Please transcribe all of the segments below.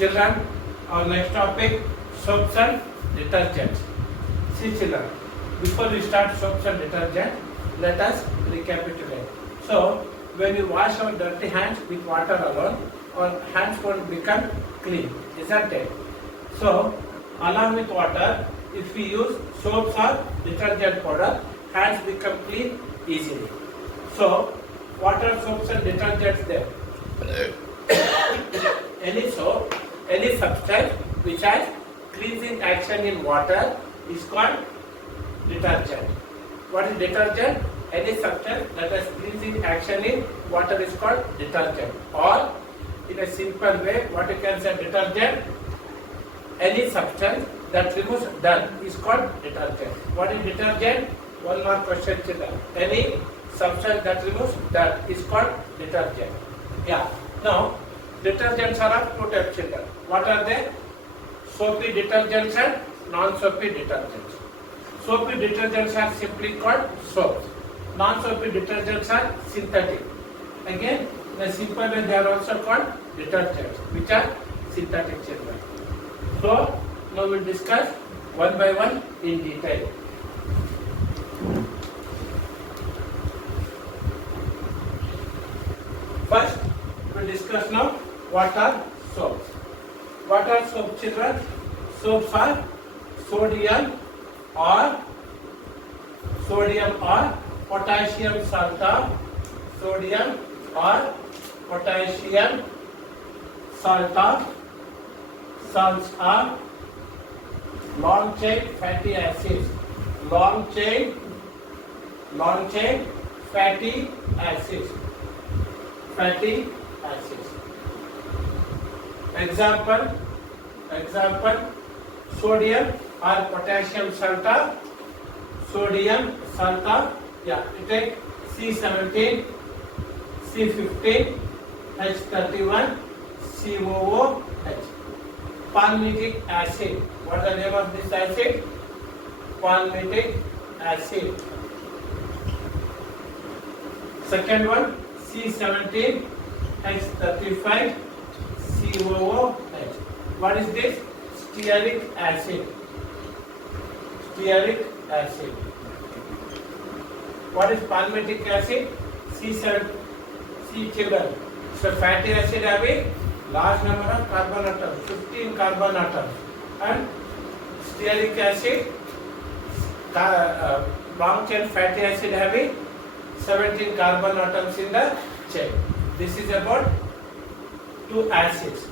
Children, our next topic, soaps and detergents. See children, before we start soaps and detergent, let us recapitulate. So, when you wash our dirty hands with water alone, our hands won't become clean, isn't it? So, along with water, if we use soaps or detergent powder, hands become clean easily. So, what are soaps and detergents there? Any soap, any substance which has cleansing action in water is called detergent. What is detergent? Any substance that has cleansing action in water is called detergent. Or in a simple way, what you can say detergent, any substance that removes dirt is called detergent. What is detergent? One more question, children. Any substance that removes dirt is called detergent. Yeah. Now, detergents are of two types, children. What are they? Soapy detergents and non-soapy detergents. Soapy detergents are simply called soaps. Non-soapy detergents are synthetic. Again, in a simple way, they are also called detergents, which are synthetic, children. So, now we will discuss one by one in detail. First, we will discuss now what are soaps. What are soaps, children? Soaps are sodium or potassium salt of sodium or potassium salt of salts are long chain fatty acids. Long chain fatty acids. Fatty acids. Example, sodium or potassium salt of sodium salt of, yeah, you take C17, C15, H31, COOH. Palmitic acid. What is the name of this acid? Palmitic acid. Second one, C17, H35, COOH. What is this? Stearic acid. Stearic acid. What is palmitic acid? C7, C children. So fatty acid having large number of carbon atoms, 15 carbon atoms, and stearic acid, long chain fatty acid having 17 carbon atoms in the chain. This is about two acids.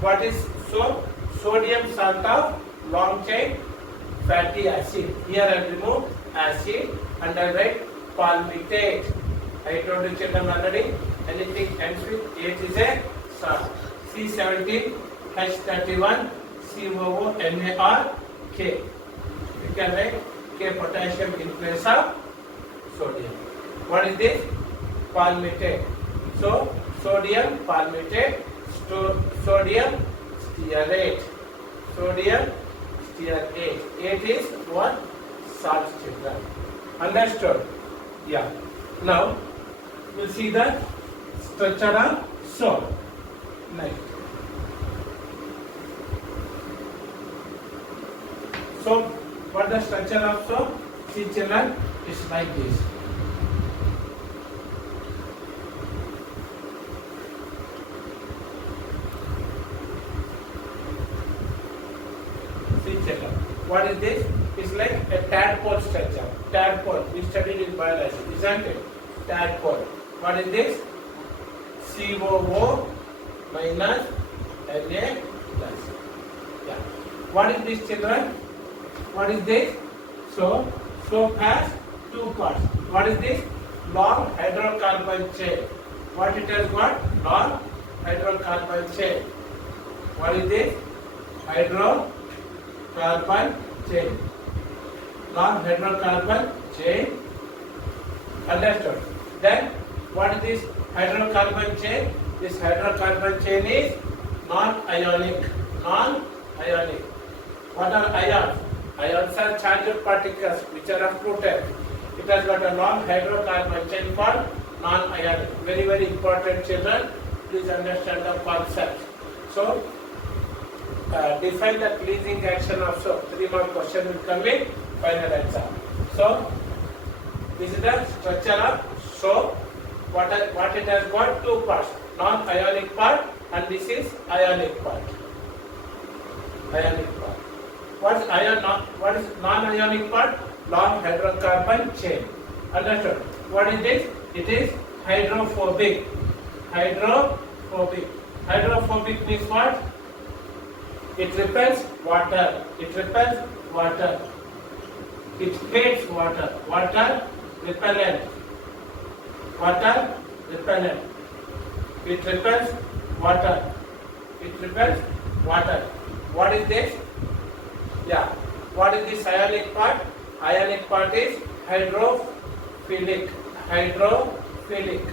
What is soap? Sodium salt of long chain fatty acid. Here I remove acid and I write palmitate. I told you children already, anything ends with 8 is a salt. C17, H31, COOH, NaR, K. You can write K potassium in place of sodium. What is this? Palmitate. So, sodium palmitate, sodium stearate. Sodium stearate. 8 is what? Salt, children. Understood? Yeah. Now, we'll see the structure of soap. Next. So, what the structure of soap? See children, it's like this. See children, what is this? It's like a tadpole structure. Tadpole, we studied in biology, isn't it? Tadpole. What is this? COO minus Na plus. Yeah. What is this, children? What is this? So, soap has two parts. What is this? Long hydrocarbon chain. What it has got? Long hydrocarbon chain. What is this? Hydrocarbon chain. Long hydrocarbon chain. Understood? Then, what is this hydrocarbon chain? This hydrocarbon chain is non-ionic. Non-ionic. What are ions? Ions are charged particles which are of two types. It has got a long hydrocarbon chain called non-ionic. Very, very important, children. Please understand the concept. So, define the cleansing action of soap. 3 mark question will come in final exam. So this is the structure of soap. What it has got? 2 parts, non-ionic part and this is ionic part. Ionic part. What is non-ionic part? Long hydrocarbon chain. Understood? What is this? It is hydrophobic. Hydrophobic. Hydrophobic means what? It repels water. It repels water. It hates water. Water repellent. Water repellent. It repels water. It repels water. What is this? Yeah. What is this ionic part? Ionic part is hydrophilic. Hydrophilic.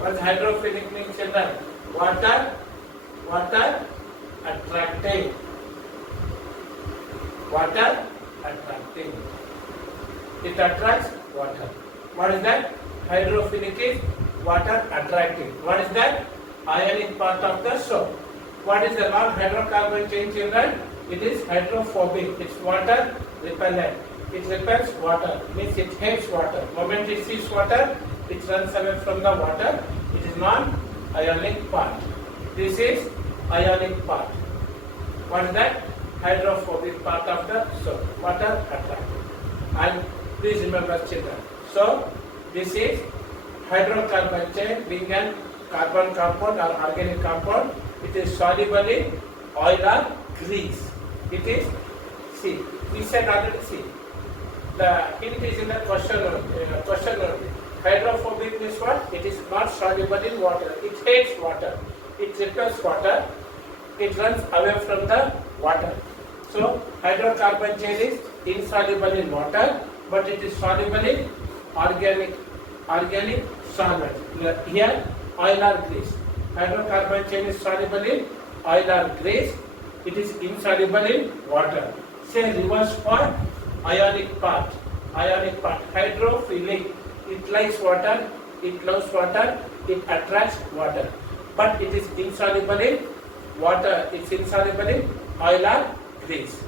What does hydrophilic mean, children? Water attracting. Water attracting. It attracts water. What is that? Hydrophilic is water attracting. What is that? Ionic part of the soap. What is the long hydrocarbon chain, children? It is hydrophobic. It's water repellent. It repels water. Means it hates water. Moment it sees water, it runs away from the water. It is non-ionic part. This is ionic part. What is that? Hydrophobic part of the soap. Water attracting. And please remember, children. So this is hydrocarbon chain being an carbon compound or organic compound. It is soluble in oil or grease. It is, see, we said already, see, the hint is in the question only. Hydrophobic means what? It is not soluble in water. It hates water. It repels water. It runs away from the water. So hydrocarbon chain is insoluble in water, but it is soluble in organic solvent. Here, oil or grease. Hydrocarbon chain is soluble in oil or grease. It is insoluble in water. Say reverse for ionic part. Ionic part. Hydrophilic. It likes water. It loves water. It attracts water. But it is insoluble in water. It's insoluble in oil or grease.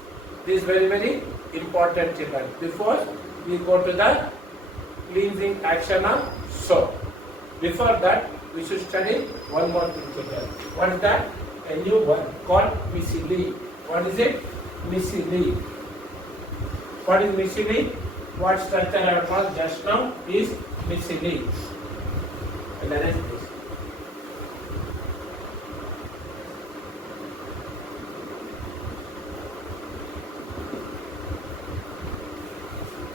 This is very, very important, children. Before we go to the cleansing action of soap. Before that, we should study one more thing, children. What is that? A new one called myceli. What is it? Myceli. What is myceli? What structure I have called just now is myceli. And arrange this.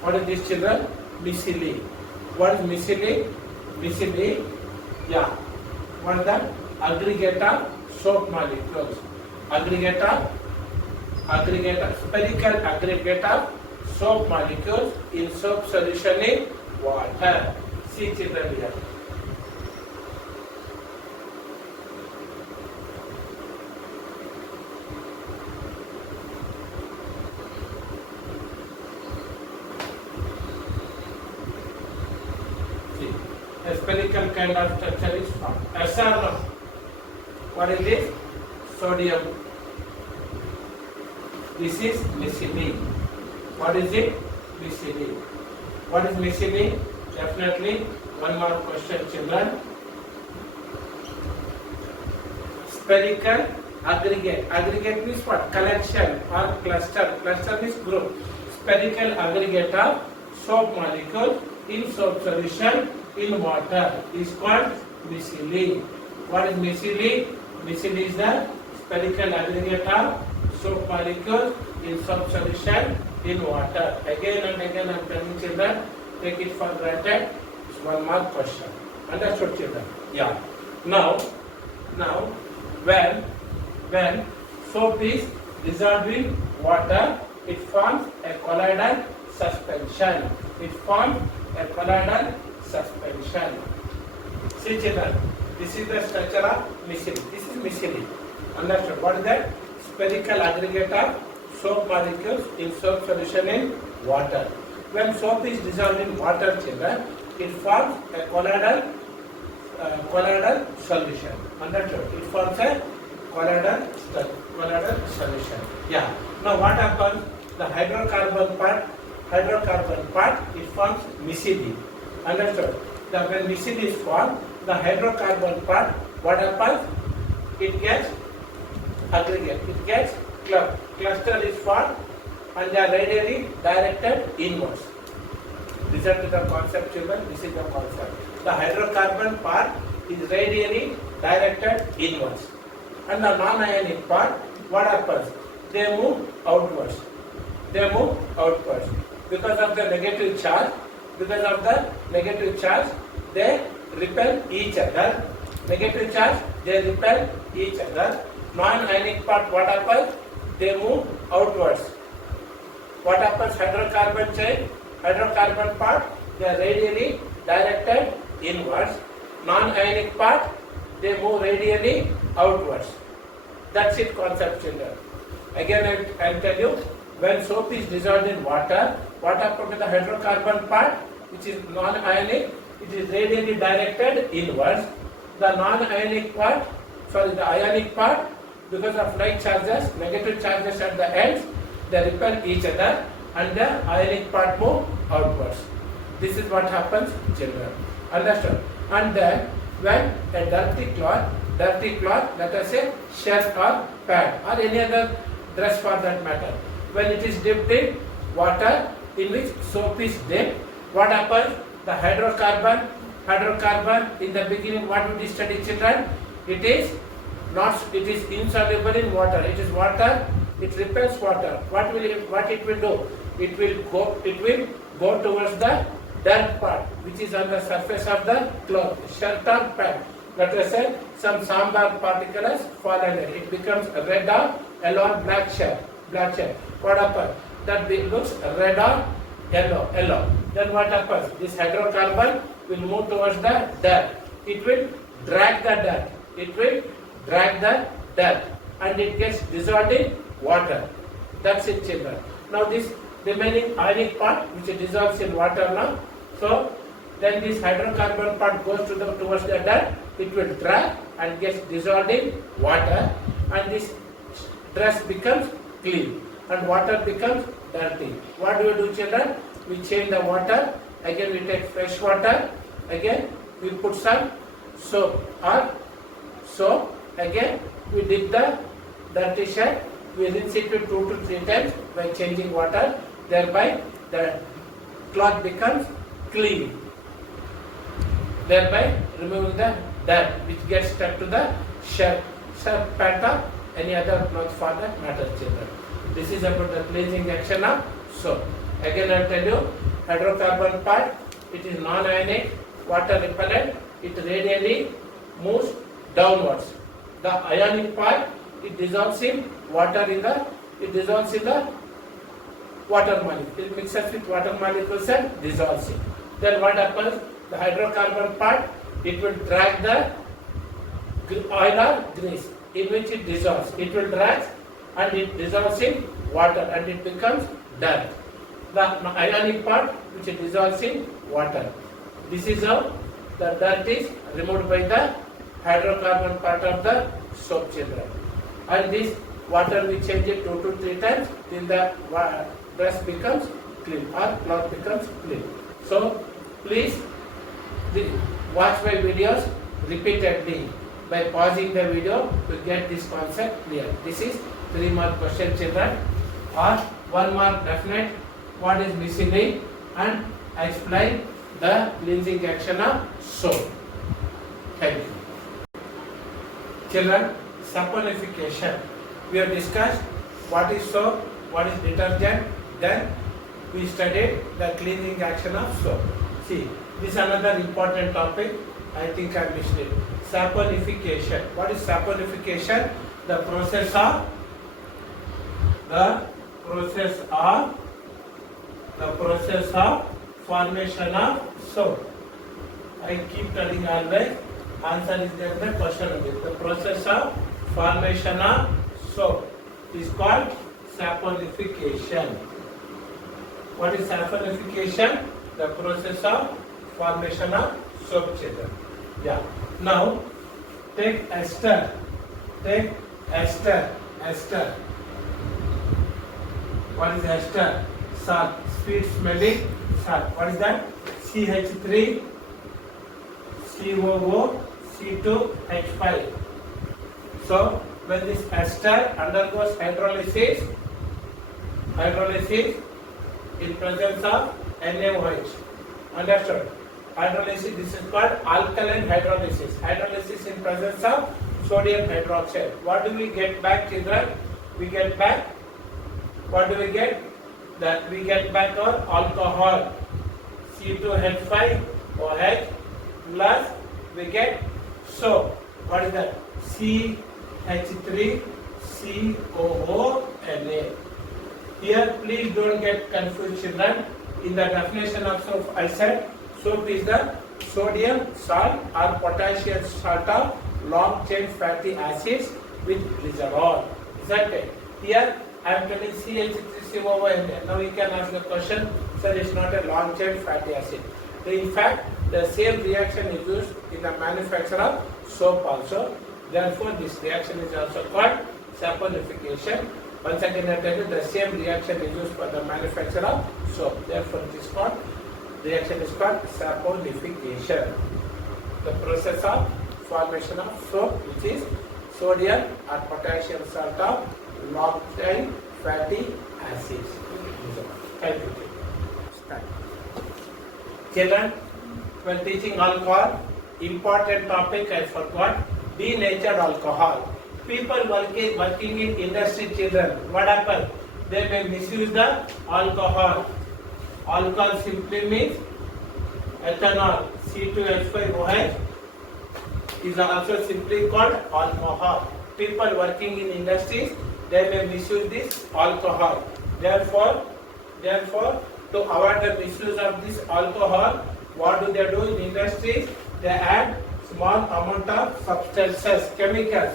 What is this, children? Myceli. What is myceli? Myceli, yeah. What is that? Aggregate of soap molecules. Spherical aggregate of soap molecules in soap solution in water. See, children, here. See, a spherical kind of structure is formed. Yes or no? What is this? Sodium. This is myceli. What is it? Myceli. What is myceli? Definitely one more question, children. Spherical aggregate. Aggregate means what? Collection or cluster. Cluster means group. Spherical aggregate of soap molecule in soap solution in water is called myceli. What is myceli? Myceli is the spherical aggregate of soap molecule in soap solution in water. Again and again I am telling children, take it for granted. It's one more question. Understood, children? Yeah. Now when soap is dissolved in water, it forms a colloidal suspension. It forms a colloidal suspension. See, children, this is the structure of myceli. This is myceli. Understood? What is that? Spherical aggregate of soap molecules in soap solution in water. When soap is dissolved in water, children, it forms a colloidal solution. Understood? It forms a colloidal solution. Yeah. Now what happens? The hydrocarbon part, it forms micelle. Understood? When micelle is formed, the hydrocarbon part, what happens? It gets aggregate. It gets club. Cluster is formed and they are radially directed inwards. Listen to the concept, children. This is the concept. The hydrocarbon part is radially directed inwards. And the non-ionic part, what happens? They move outwards. Because of the negative charge, they repel each other. Negative charge, they repel each other. Non-ionic part, what happens? They move outwards. What happens? Hydrocarbon chain, hydrocarbon part, they are radially directed inwards. Non-ionic part, they move radially outwards. That's it, concept, children. Again, I'll tell you, when soap is dissolved in water, what happens to the hydrocarbon part, which is non-ionic, it is radially directed inwards. The non-ionic part, the ionic part, because of like charges, negative charges at the ends, they repel each other and the ionic part move outwards. This is what happens, children. Understood? And then when a dirty cloth, let us say shirt or pad or any other dress for that matter, when it is dipped in water in which soap is dipped, what happens? The hydrocarbon in the beginning, what we study, children? It is insoluble in water. It is water. It repels water. What it will do? It will go towards the dirt part, which is on the surface of the cloth, shirt or pad. Let us say some sambar particles fall under it. It becomes red or yellow or black shirt. What happens? That looks red or yellow. Then what happens? This hydrocarbon will move towards the dirt. It will drag the dirt. And it gets dissolved in water. That's it, children. Now this remaining ionic part, which dissolves in water now. So then this hydrocarbon part goes towards the dirt. It will drag and gets dissolved in water, and this dress becomes clean and water becomes dirty. What do, children? We change the water. Again we take fresh water. Again we put some soap. Again we dip the dirty shirt. We rinse it 2 to 3 times by changing water. Thereby the cloth becomes clean. Thereby removing the dirt which gets stuck to the shirt, pant or any other cloth for that matter, children. This is about the cleansing action of soap. Again I will tell you, hydrocarbon part, it is non-ionic, water repellent, it radially moves downwards. The ionic part, it dissolves in water water molecule. It mixes with water molecules and dissolves it. Then what happens? The hydrocarbon part, it will drag the oil or grease in which it dissolves. It will drag and it dissolves in water and it becomes dirt. The ionic part, which it dissolves in water. This is how the dirt is removed by the hydrocarbon part of the soap, children. And this water we change it 2 to 3 times till the dress becomes clean or cloth becomes clean. So please watch my videos repeatedly. By pausing the video to get this concept clear. This is 3 mark question, children, or 1 mark definite. What is micelle and explain the cleansing action of soap. Thank you. Children, saponification. We have discussed what is soap, what is detergent, then we studied the cleansing action of soap. See, this is another important topic. I think I missed it. Saponification. What is saponification? The process of formation of soap. I keep telling always, answer is there in the question only. The process of formation of soap is called saponification. What is saponification? The process of formation of soap, children. Yeah. Now take ester. Take ester, ester. What is ester? Salt, sweet smelling salt. What is that? CH3, COO, C2H5. So when this ester undergoes hydrolysis in presence of NaOH. Understood? Hydrolysis, this is called alkaline hydrolysis. Hydrolysis in presence of sodium hydroxide. What do we get back, children? We get back, what do we get? That we get back our alcohol, C2H5OH, plus we get soap. What is that? CH3COONA. Here, please don't get confused, children. In the definition of soap, I said soap is the sodium salt or potassium salt of long chain fatty acids with glycerol. Is that it? Here, I am telling CH3COONA. Now you can ask the question, sir, it's not a long chain fatty acid. In fact, the same reaction is used in the manufacture of soap also. Therefore, this reaction is also called saponification. Once again, I tell you the same reaction is used for the manufacture of soap. Therefore, this reaction is called saponification. The process of formation of soap, which is sodium or potassium salt of long chain fatty acids. Thank you. Start. Children, when teaching alcohol, important topic I forgot, denatured alcohol. People working in industry, children, what happens? They may misuse the alcohol. Alcohol simply means ethanol, C2H5OH is also simply called alcohol. People working in industries, they may misuse this alcohol. Therefore, to avoid the misuse of this alcohol, what do they do in industries? They add small amount of substances, chemicals.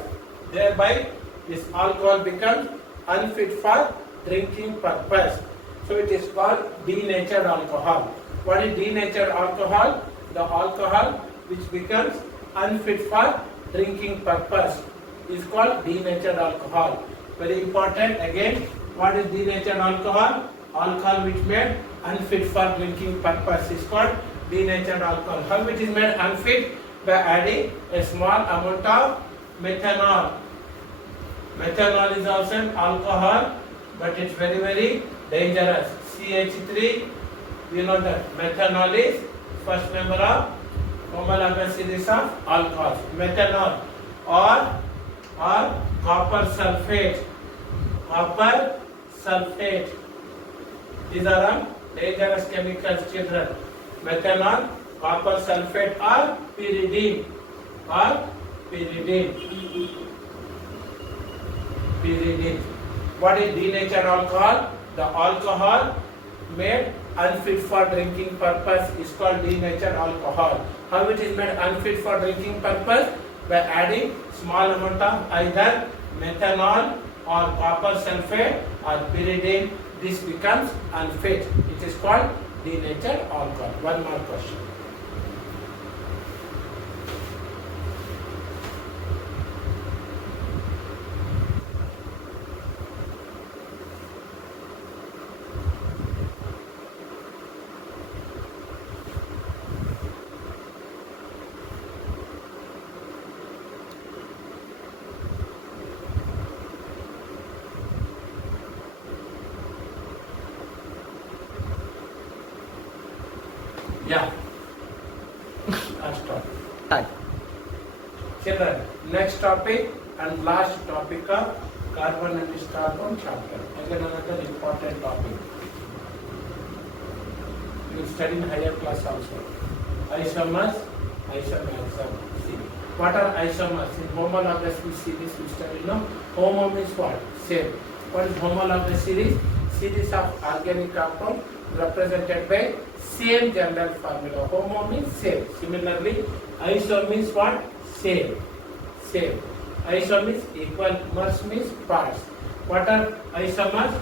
Thereby, this alcohol becomes unfit for drinking purpose. So it is called denatured alcohol. What is denatured alcohol? The alcohol which becomes unfit for drinking purpose is called denatured alcohol. Very important again, what is denatured alcohol? Alcohol which made unfit for drinking purpose is called denatured alcohol. How it is made unfit? By adding a small amount of methanol. Methanol is also an alcohol, but it's very, very dangerous. CH3, we know that methanol is first member of homologous series of alcohols. Methanol or copper sulfate. Copper sulfate. These are dangerous chemicals, children. Methanol, copper sulfate or pyridine. Pyridine. What is denatured alcohol? The alcohol made unfit for drinking purpose is called denatured alcohol. How it is made unfit for drinking purpose? By adding small amount of either methanol or copper sulfate or pyridine. This becomes unfit. It is called denatured alcohol. One more question. Yeah. Start. Children, next topic and last topic of carbon and carbon chapter. Again another important topic. You will study in higher class also. Isomers, isomers. What are isomers? In homologous series we study now. Homo means what? Same. What is homologous series? Series of organic compounds represented by same general formula. Homo means same. Similarly, iso means what? Same. Iso means equal. Mers means parts. What are isomers?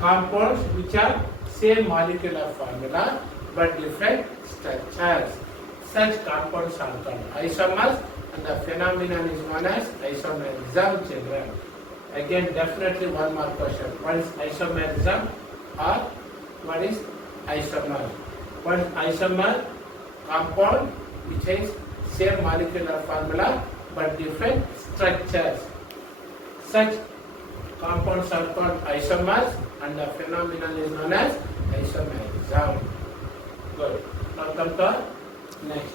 Compounds which are same molecular formula but different structures. Such compounds are called isomers, and the phenomenon is known as isomerism, children. Again, definitely one more question. What is isomerism or what is isomer? What is isomer? Compound which has same molecular formula but different structures. Such compounds are called isomers and the phenomenon is known as isomerism. Good. Now come to next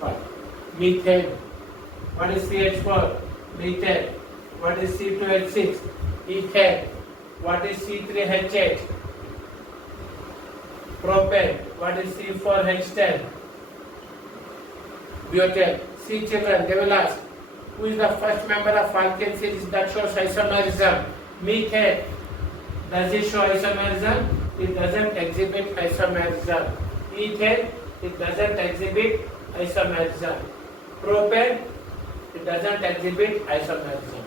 part. Methane. What is CH4? Methane. What is C2H6? Ethane. What is C3H8? Propane. What is C4H10? Butane. See children, they will ask, who is the first member of alkane series that shows isomerism? Methane. Does it show isomerism? It doesn't exhibit isomerism. Ethane. It doesn't exhibit isomerism. Propane. It doesn't exhibit isomerism.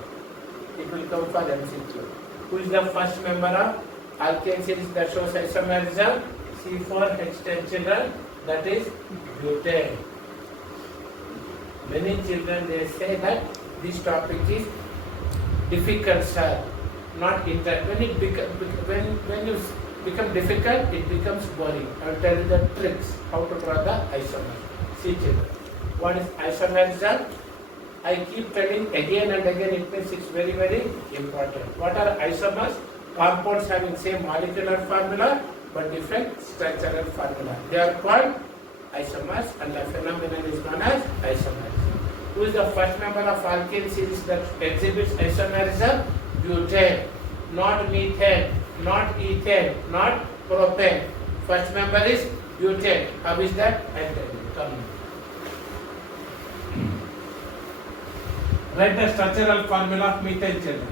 It will come for MCQ. Who is the first member of alkane series that shows isomerism? C4H10 children, that is butane. Many children they say that this topic is difficult, sir. Not when you become difficult, it becomes boring. I will tell you the tricks how to draw the isomer. See children, what is isomerism? I keep telling again and again, it means it's very, very important. What are isomers? Compounds having same molecular formula but different structural formula. They are called isomers and the phenomenon is known as isomerism. Who is the first member of alkane series that exhibits isomerism? Butane. Not methane, not ethane, not propane. First member is butane. How is that? I tell you. Come on. Write the structural formula of methane children.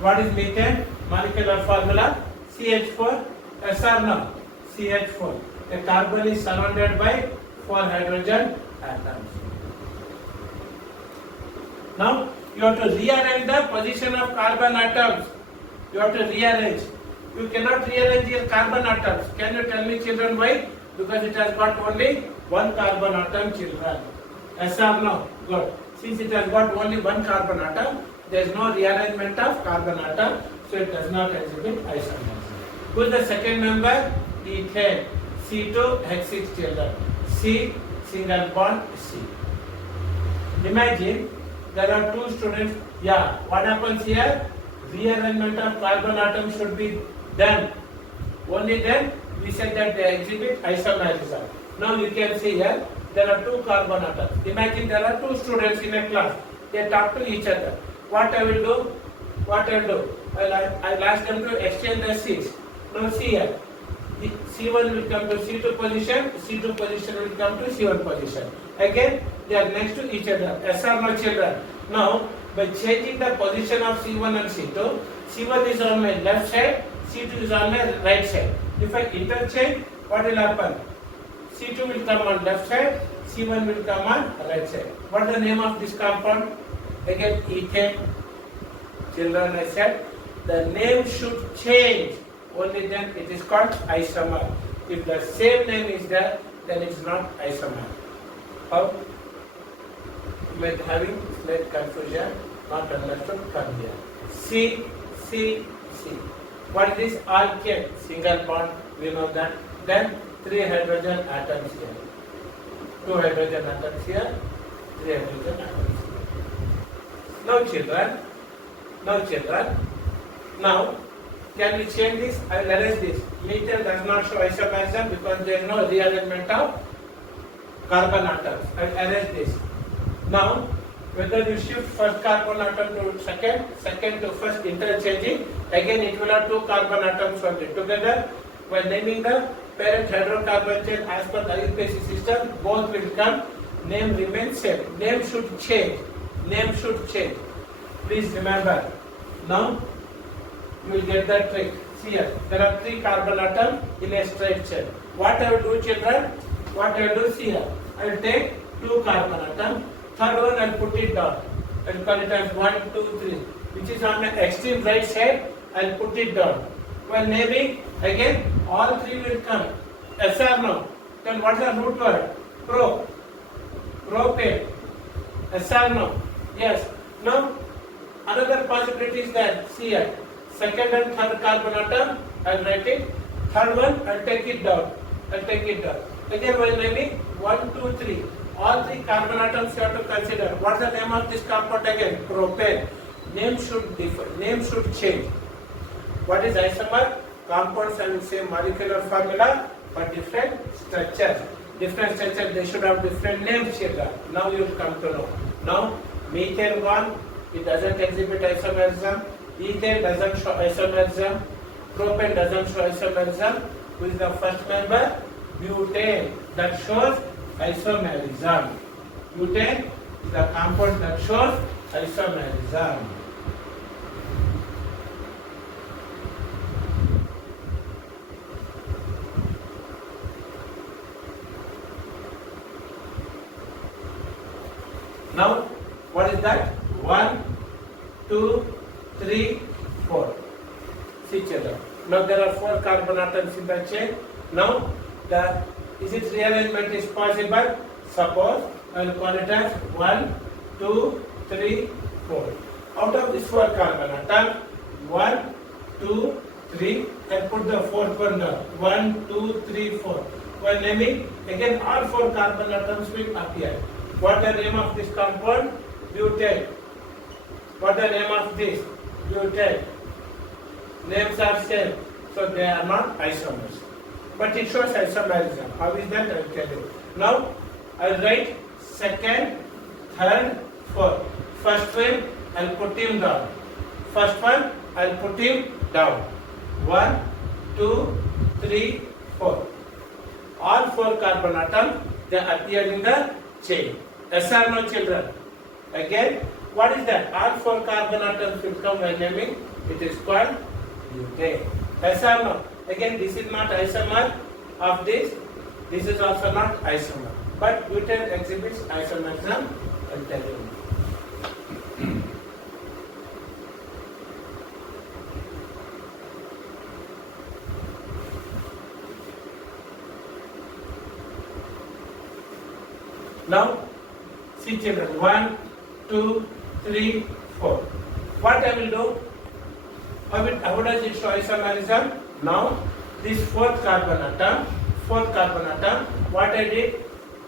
What is methane? Molecular formula CH4 SR now. CH4. A carbon is surrounded by 4 hydrogen atoms. Now you have to rearrange the position of carbon atoms. You have to rearrange. You cannot rearrange your carbon atoms. Can you tell me children why? Because it has got only one carbon atom children. SR now. Good. Since it has got only one carbon atom, there is no rearrangement of carbon atom, so it does not exhibit isomerism. Who is the second member? Ethane. C2H6 children. C single bond C. Imagine there are two students. Yeah, what happens here? Rearrangement of carbon atoms should be done. Only then we said that they exhibit isomerism. Now you can see here there are two carbon atoms. Imagine there are two students in a class. They talk to each other. What I will do? I'll ask them to exchange the seats. Now see here. C1 will come to C2 position. C2 position will come to C1 position. Again, they are next to each other. SR no children. Now, by changing the position of C1 and C2, C1 is on my left side, C2 is on my right side. If I interchange, what will happen? C2 will come on left side, C1 will come on right side. What is the name of this compound? Again, ethane. Children, I said, the name should change. Only then it is called isomer. If the same name is there, then it is not isomer. How? You might having slight confusion, not understood, come here. C. What is alkane? Single bond, we know that. Then 3 hydrogen atoms here. 2 hydrogen atoms here, 3 hydrogen atoms here. Now children, now can we change this? I will erase this. Methane does not show isomerism because there is no rearrangement of carbon atoms. I will erase this. Now, whether you shift first carbon atom to second to first interchanging, again it will have 2 carbon atoms only. Together, while naming the parent hydrocarbon chain as per the IUPAC system, both will come. Name remains same. Name should change. Please remember. Now, you will get that trick. See here, there are 3 carbon atoms in a straight chain. What I will do, children? See here. I will take 2 carbon atoms. Third one I will put it down. I will call it as 1, 2, 3. Which is on the extreme right side. I will put it down. While naming, again all 3 will come. SR no. Then what is the root word? Propane. SR no. Yes. Now Another possibility is that, see here, second and third carbon atom, I'll write it. Third one, I'll take it down. Again, while naming 1, 2, 3. All three carbon atoms you have to consider. What's the name of this compound again? Propane. Name should differ. Name should change. What is isomer? Compounds having same molecular formula but different structures. Different structures, they should have different names here. Now you will come to know. Now, methane gone, it doesn't exhibit isomerism. Ethane doesn't show isomerism. Propane doesn't show isomerism. Who is the first member? Butane. That shows isomerism. Butane is the compound that shows isomerism. Now, what is that? 1, 2, 3, 4. See each other. Now there are 4 carbon atoms in the chain. Now, is it rearrangement is possible? Suppose I will call it as 1, 2, 3, 4. Out of this 4 carbon atom, 1, 2, 3, and put the 4th one down. 1, 2, 3, 4. While naming, again all 4 carbon atoms will appear. What the name of this compound? Butane. What the name of this? Butane. Names are same, so they are not isomers. But it shows isomerism. How is that? I will tell you. Now, I will write second, third, fourth. First one, I will put him down. First one, I will put him down. 1, 2, 3, 4. All 4 carbon atoms, they appear in the chain. Yes or no, children? Again, what is that? All 4 carbon atoms will come by naming. It is called butane. Yes or no? Again, this is not isomer of this. This is also not isomer. But butane exhibits isomerism. I'll tell you. Now, see children, 1, 2, 3, 4. What I will do? How does it show isomerism? Now, this 4th carbon atom, what I did?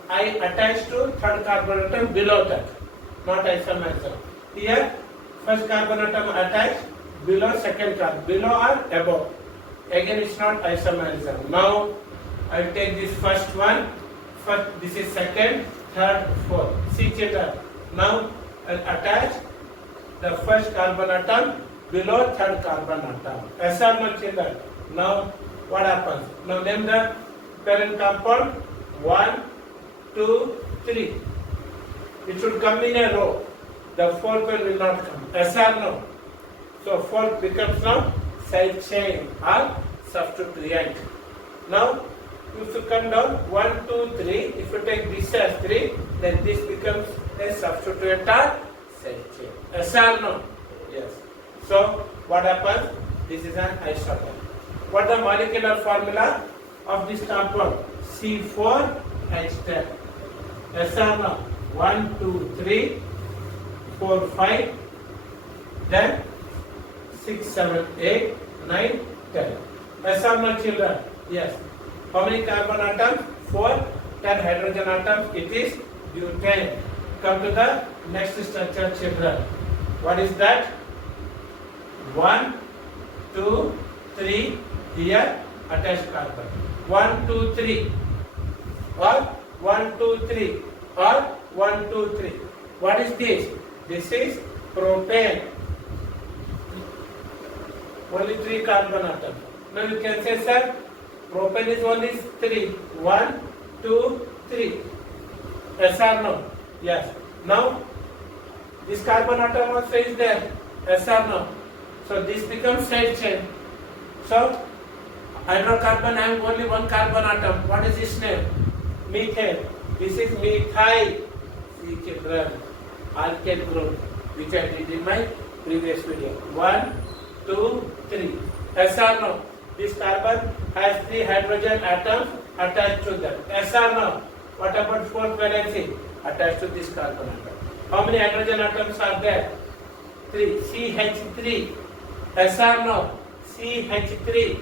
I attached to 3rd carbon atom below that, not isomerism. Here, 1st carbon atom attached below 2nd carbon, below or above. Again, it's not isomerism. Now, I will take this first one. This is 2nd, 3rd, 4th. See children. Now, I will attach the 1st carbon atom below 3rd carbon atom. Yes or no, children? Now, what happens? Now, name the parent compound. 1, 2, 3. It should come in a row. The 4th one will not come. Yes or no? So, 4th becomes now side chain or substituent. Now, if you come down 1, 2, 3, if you take this as 3, then this becomes a substituent or side chain. Yes or no? Yes. So, what happens? This is an isomer. What is the molecular formula of this compound? C4H10. Yes or no? 1, 2, 3, 4, 5, then 6, 7, 8, 9, 10. Yes or no, children? Yes. How many carbon atoms? 4. 10 hydrogen atoms. It is butane. Come to the next structure, children. What is that? 1, 2, 3. Here attached carbon. 1, 2, 3. Or 1, 2, 3. Or 1, 2, 3. What is this? This is propane. Only 3 carbon atoms. Now you can say, sir, propane is only 3. 1, 2, 3. Yes or no? Yes. Now, this carbon atom also is there. Yes or no? So this becomes side chain. So, hydrocarbon having only 1 carbon atom. What is its name? Methane. This is methyl. See children, alkane group, which I did in my previous video. 1, 2, 3. Yes or no? This carbon has 3 hydrogen atoms attached to them. Yes or no? What about 4th valency? Attached to this carbon atom. How many hydrogen atoms are there? 3, CH3. Yes or no? CH3.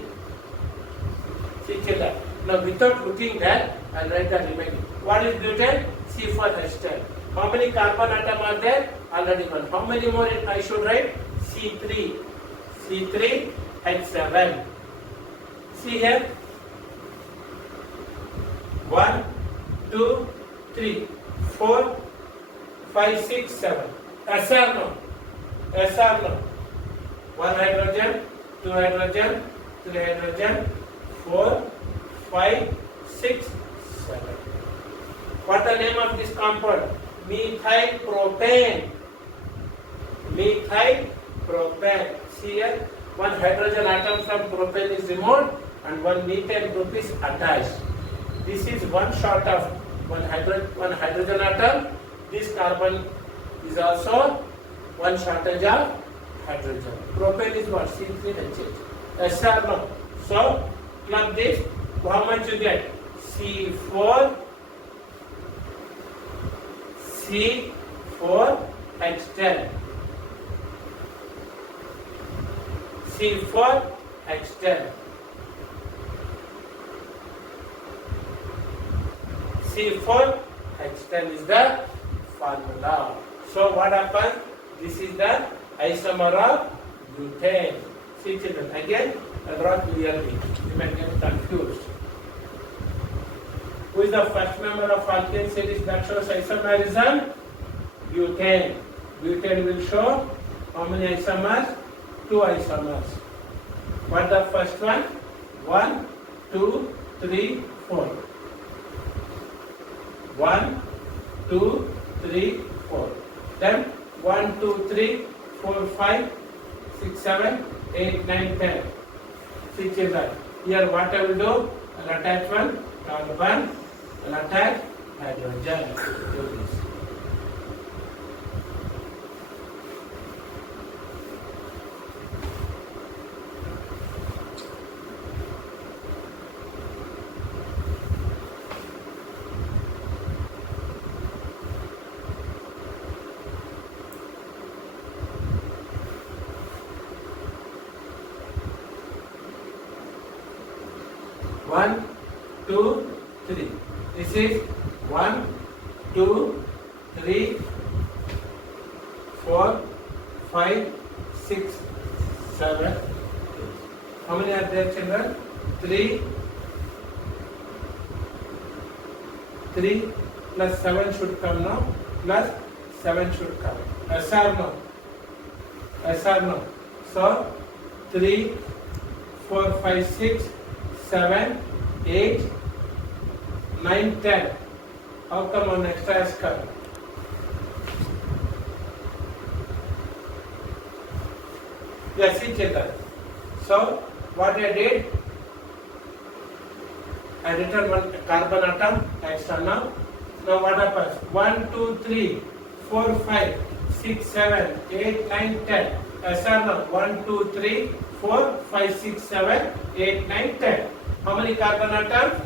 See children. Now without looking there, I'll write the remaining. What is butane? C4H10. How many carbon atom are there? Already one. How many more I should write? C3. C3H7. See here. 1, 2, 3, 4, 5, 6, 7. Yes or no? Yes or no? 1 hydrogen, 2 hydrogen, 3 hydrogen, 4, 5, 6, 7. What the name of this compound? Methyl propane. Methyl propane. See here, one hydrogen atom from propane is removed and one methyl group is attached. This is one short of one hydrogen atom. This carbon is also one shortage of hydrogen. Propane is what? C3H8. Yes or no? So, plug this. How much you get? C4, C4H10. C4H10. C4H10 is the formula. So what happens? This is the isomer of butane. See children, again I draw clearly. You may get confused. Who is the first member of alkane series that shows isomerism? Butane. Butane will show how many isomers? 2 isomers. What the first one? 1, 2, 3, 4. 1, 2, 3, 4. Then 1, 2, 3, 4, 5, 6, 7, 8, 9, 10. See children. Here what I will do? I'll attach one carbon. I'll attach hydrogen. Do this. One, two, three. This is 1, 2, 3, 4, 5, 6, 7. How many are there, children? 3 plus 7 should come now. Plus 7 should come. Yes or no? Yes or no? So 3, 4, 5, 6, 7, 8, 9, 10. How come one extra has come? Yes, see children. So what I did, I written one carbon atom extra now. Now what happens? 1, 2, 3, 4, 5, 6, 7, 8, 9, 10. Yes or no? 1, 2, 3, 4, 5, 6, 7, 8, 9, 10. How many carbon atoms?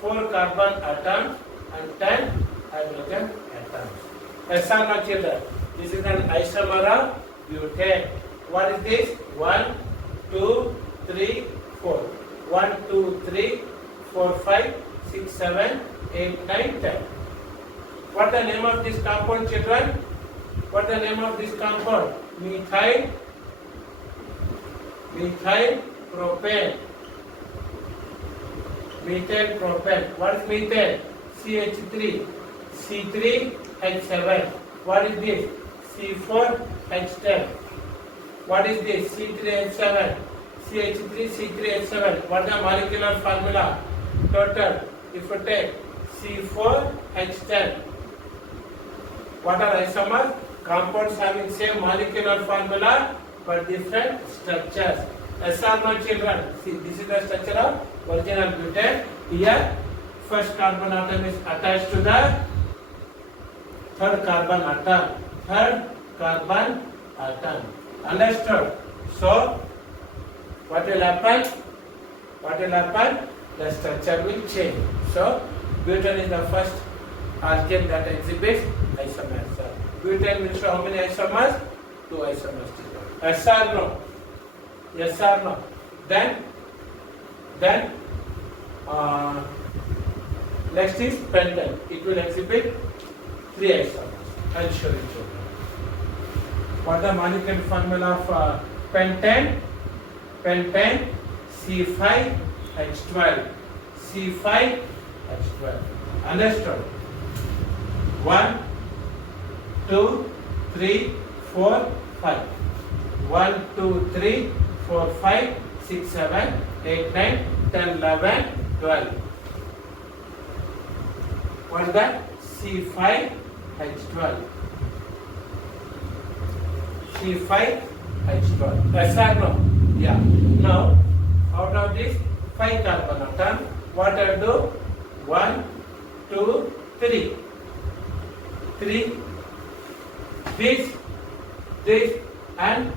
4 carbon atoms and 10 hydrogen atoms. Yes or no, children? This is an isomer of butane. What is this? 1, 2, 3, 4. 1, 2, 3, 4, 5, 6, 7, 8, 9, 10. What the name of this compound, children? What the name of this compound? Methyl propane. Methyl propane. What is methyl? CH3. C3H7. What is this? C4H10. What is this? C3H7. CH3, C3H7. What is the molecular formula? Total. If you take C4H10. What are isomers? Compounds having same molecular formula but different structures. Yes or no, children? See, this is the structure of original butane. Here, first carbon atom is attached to the third carbon atom. Understood? So, what will happen? The structure will change. So, butane is the first alkane that exhibits isomers. Butane will show how many isomers? 2 isomers together. Yes or no? Yes or no? Then next is pentane. It will exhibit 3 isomers. I'll show it to you. What the molecular formula of pentane? Pentane C5H12. C5H12. Understood? 1, 2, 3, 4, 5. 1, 2, 3, 4, 5, 6, 7, 8, 9, 10, 11, 12. What is that? C5H12. C5H12. Yes or no? Yeah. Now, out of this 5 carbon atom, what I do? 1, 2, 3. 3. This, and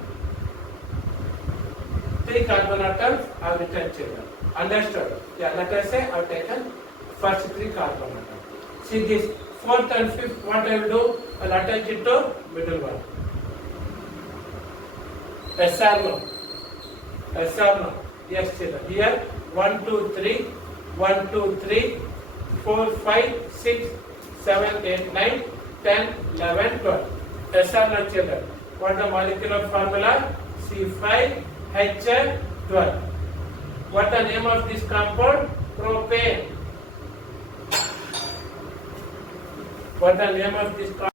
3 carbon atoms I have written children. Understood? Yeah, let us say I have taken first 3 carbon atoms. See this 4th and 5th, what I will do? I will attach it to middle one. Yes or no? Yes or no? Yes, children. Here 1, 2, 3, 1, 2, 3, 4, 5, 6, 7, 8, 9, 10, 11, 12. Yes or no, children? What is the molecular formula? C5H12. What is the name of this compound? Propane. What is the name of this compound?